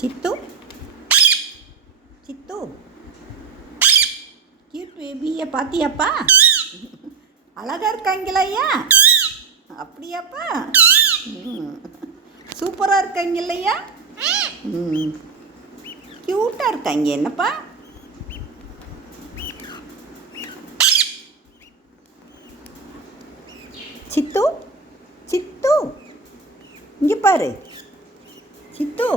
சித்து சித்து cute பேபியை பார்த்தியாப்பா? அழகாக இருக்காங்களா ஐயா? அப்படியாப்பா? சூப்பராக இருக்காங்க இல்லையா? க்யூட்டாக இருக்காங்க என்னப்பா? சித்து சித்து இங்கே பாரு. சித்து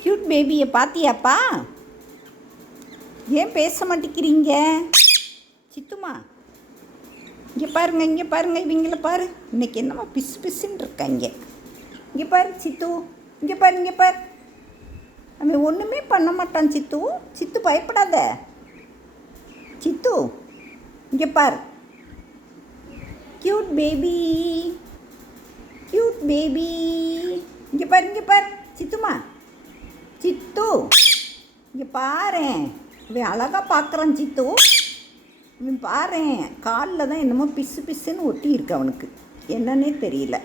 க்யூட் பேபியை பார்த்தியாப்பா? ஏன் பேச மாட்டேங்கிறீங்க? சித்துமா இங்கே பாருங்க, இங்கே பாருங்க, இவங்கள பாரு. இன்னைக்கு என்னம்மா பிசு பிசுன்னு இருக்காங்க. இங்கே பாரு சித்து, இங்கே பாரு, இங்கே பாரு. அவன் ஒன்றுமே பண்ண மாட்டான் சித்து. சித்து பயப்படாத. சித்து இங்கே பாரு. Cute baby, cute baby. இங்கே பாரு, இங்கே பாரு சித்துமா. சித்து இங்கே பாரு. இவன் அழகாக பார்க்குறான் சித்து. இவன் பாரு, காலில் தான் என்னமோ பிசு பிசுன்னு ஒட்டி இருக்கு. அவனுக்கு என்னன்னே தெரியல.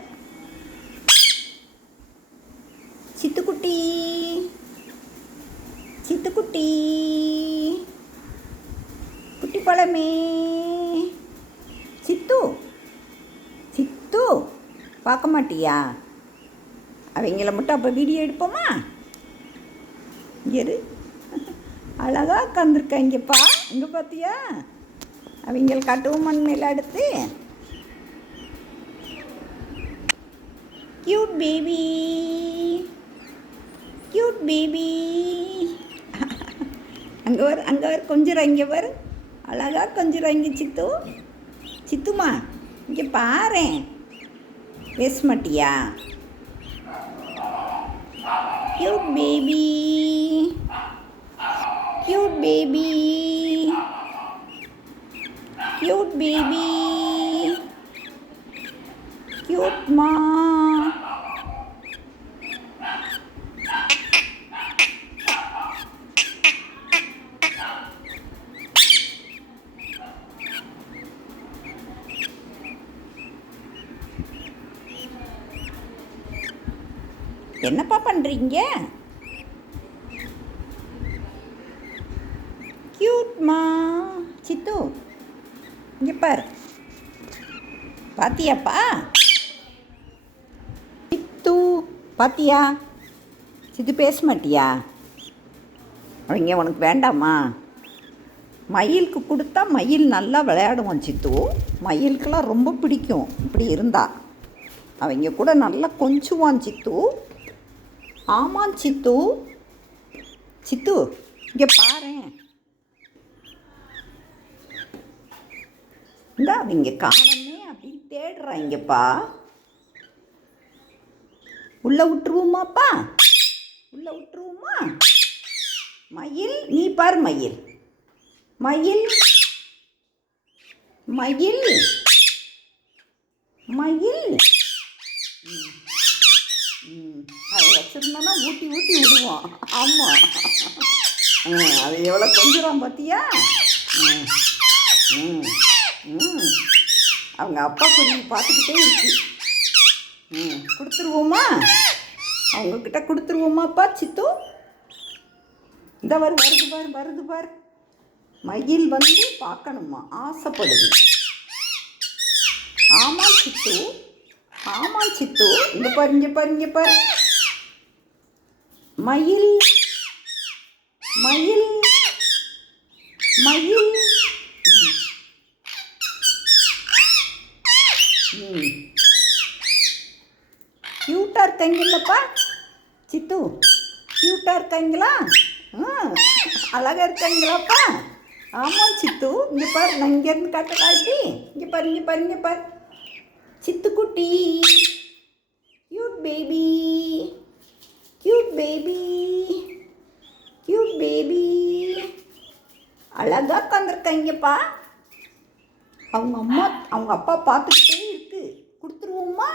சித்துக்குட்டி, சித்துக்குட்டி, குட்டி பழமே. சித்து சித்து பார்க்க மாட்டியா? அவங்கள மட்டும் அப்போ வீடியோ எடுப்போமா? இரு, அழகாக உட்காந்துருக்காங்கப்பா. இங்கே பார்த்தியா? அவங்கள காட்டுவோம் மண் மேலே எடுத்து. Cute baby, cute baby. அங்கே வர, அங்கே வர, கொஞ்சம் இங்கே வர. அழகாக கொஞ்சம் இங்கே சித்து. சித்துமா இங்கே பாரு. பேச மாட்டியா? Cute baby, cute baby, cute baby, க்யூட்மா. என்னப்பா பண்ணுறீங்க? க்யூட்மா. சித்து இங்கே பாரு. பாத்தியாப்பா? சித்து பாத்தியா? சித்து பேச மாட்டியா? அவங்க உனக்கு வேண்டாமா? மயிலுக்கு கொடுத்தா மயில் நல்லா விளையாடுவான் சித்து. மயிலுக்கெல்லாம் ரொம்ப பிடிக்கும் இப்படி இருந்தா. அவங்க கூட நல்லா கொஞ்சுவான் சித்து. ஆமாம் சித்து. சித்து இங்கே பாரு. இந்த அவங்க காணமே அப்படின்னு தேடுறாங்கப்பா. உள்ள விட்டுருவோமாப்பா? உள்ள விட்டுருவோமா? மயில் நீ பாரு. மயில், மயில், மயில், மயில். அதை வச்சுருந்தோன்னா ஊட்டி ஊட்டி விடுவோம். ஆமாம், அது எவ்வளோ கொஞ்சம் பார்த்தியா? அவங்க அப்பா குருவி பார்த்துக்கிட்டே இருக்கு. கொடுத்துருவோமா? அவங்கக்கிட்ட கொடுத்துருவோமாப்பா? சித்து இந்த வருது பாரு, வருது பாரு. மயில் வந்து பார்க்கணுமா? ஆசைப்படுது. ஆமாம் சித்து, ஆமாம் சித்து. இங்கே பாரு, இங்கே பாரு, இங்கே பாரு. மயில், மயில், மயில். க்யூட்டாக இருக்காங்கல்லப்பா சித்து? க்யூட்டாக இருக்காங்களா? அழகாக இருக்காங்களாப்பா? ஆமாம் சித்து. இங்கே பாரு, நான் இங்கேருந்து காட்டி. இங்கே பாரு, இங்கே பாரு, இங்கே பாரு. சித்துக்குட்டி, cute baby, cute baby, cute baby. அழகாக உட்காந்துருக்காங்கப்பா. அவங்க அம்மா, அவங்க அப்பா பார்த்துக்கிட்டே இருக்கு. கொடுத்துருவோமா?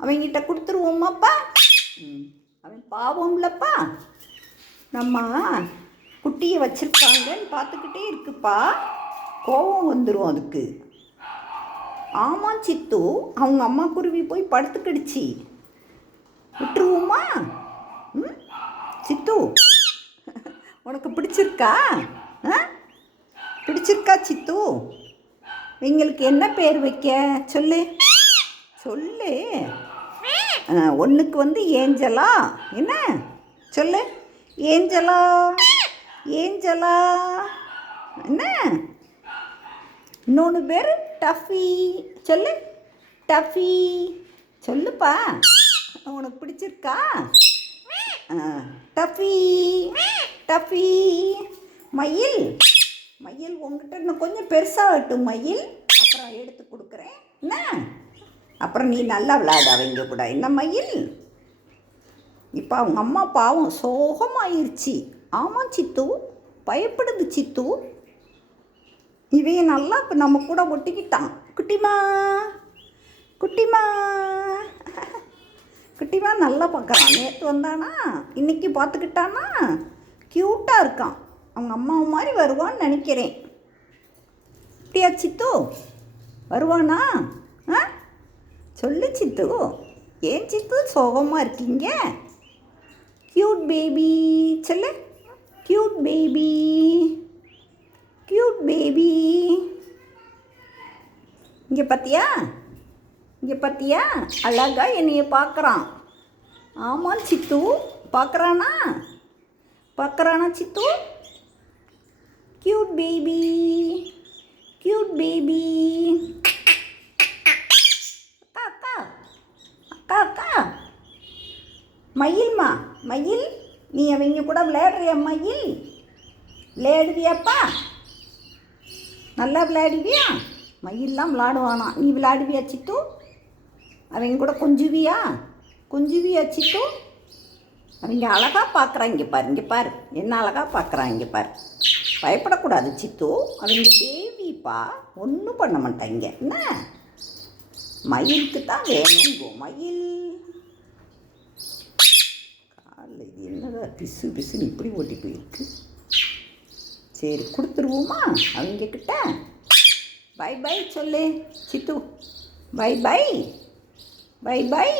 அவங்கிட்ட கொடுத்துருவோமாப்பா? அவன் பாவம் இல்லைப்பா. நம்ம குட்டியை வச்சுருக்காங்கன்னு பார்த்துக்கிட்டே இருக்குப்பா. கோபம் வந்துடும் அதுக்கு. ஆமாம் சித்து, அவங்க அம்மா குருவி போய் படுத்துக்கிடுச்சு. விட்டுருவோமா? சித்து? உனக்கு பிடிச்சிருக்கா? ஆ, பிடிச்சிருக்கா சித்து? எங்களுக்கு என்ன பேர் வைக்க சொல்லு சொல்லு. ஒன்றுக்கு வந்து ஏஞ்சலா, என்ன சொல்லு? ஏஞ்சலா, ஏஞ்சலா, என்ன? இன்னொன்று பேர் டஃபி, சொல்லு டஃபி, சொல்லுப்பா. உனக்கு பிடிச்சிருக்கா? Duffy, Duffy. மயில், மயில் உங்ககிட்ட இன்னும் கொஞ்சம் பெருசாகட்டும் மயில், அப்புறம் எடுத்து கொடுக்குறேன் என்ன. அப்புறம் நீ நல்லா விளையாட அவங்க கூட என்ன மயில். இப்போ அவங்க அம்மா பாவம் சோகமாயிருச்சு. ஆமாம் சித்து, பயப்படுது சித்து. இவன் நல்லா இப்போ நம்ம கூட ஒட்டிக்கிட்டான். குட்டிமா, குட்டிமா, குட்டிமா நல்லா பார்க்குறான். நேற்று வந்தானா, இன்றைக்கி பார்த்துக்கிட்டானா, க்யூட்டாக இருக்கான். அவங்க அம்மாவை மாதிரி வருவான்னு நினைக்கிறேன். அப்படியா சித்து? வருவானா? ஆ, சொல்லு சித்து. ஏன் சித்து சோகமாக இருக்கீங்க? க்யூட் பேபி, சொல்லு க்யூட் பேபி, க்யூட் பேபி. இங்கே பார்த்தியா, இங்கே பார்த்தியா, அழகா என்னைய பார்க்குறான். ஆமாம் சித்து, பார்க்குறானா? பார்க்குறானா Sithu? Cute baby, cute baby. அக்கா, அக்கா, அக்கா, அக்கா. மயில்மா, மயில், நீ அவங்க கூட விளையாடுறியா மயில்? விளையாடுவியாப்பா? நல்லா விளையாடுவியா? மயிலெலாம் விளையாடுவானா, நீ விளையாடுவியா சித்து? அவங்க கூட கொஞ்சுவியா? கொஞ்சுவியா சித்து? அவங்க அழகாக பார்க்குறாங்க பாரு, இங்கே பாரு என்ன அழகாக பார்க்குறாங்க பாரு. பயப்படக்கூடாது சித்து, அவங்க பேபிப்பா, ஒன்றும் பண்ண மாட்டாங்க என்ன. மயிலுக்கு தான் வேணுங்கோ மயில். காலில் இது என்னடா பிசு பிசுன்னு இப்படி ஓட்டி போயிருக்கு. சரி கொடுத்துருவோமா அவங்க கிட்ட? பை பை சொல்லு Sithu. Bye bye, bye by.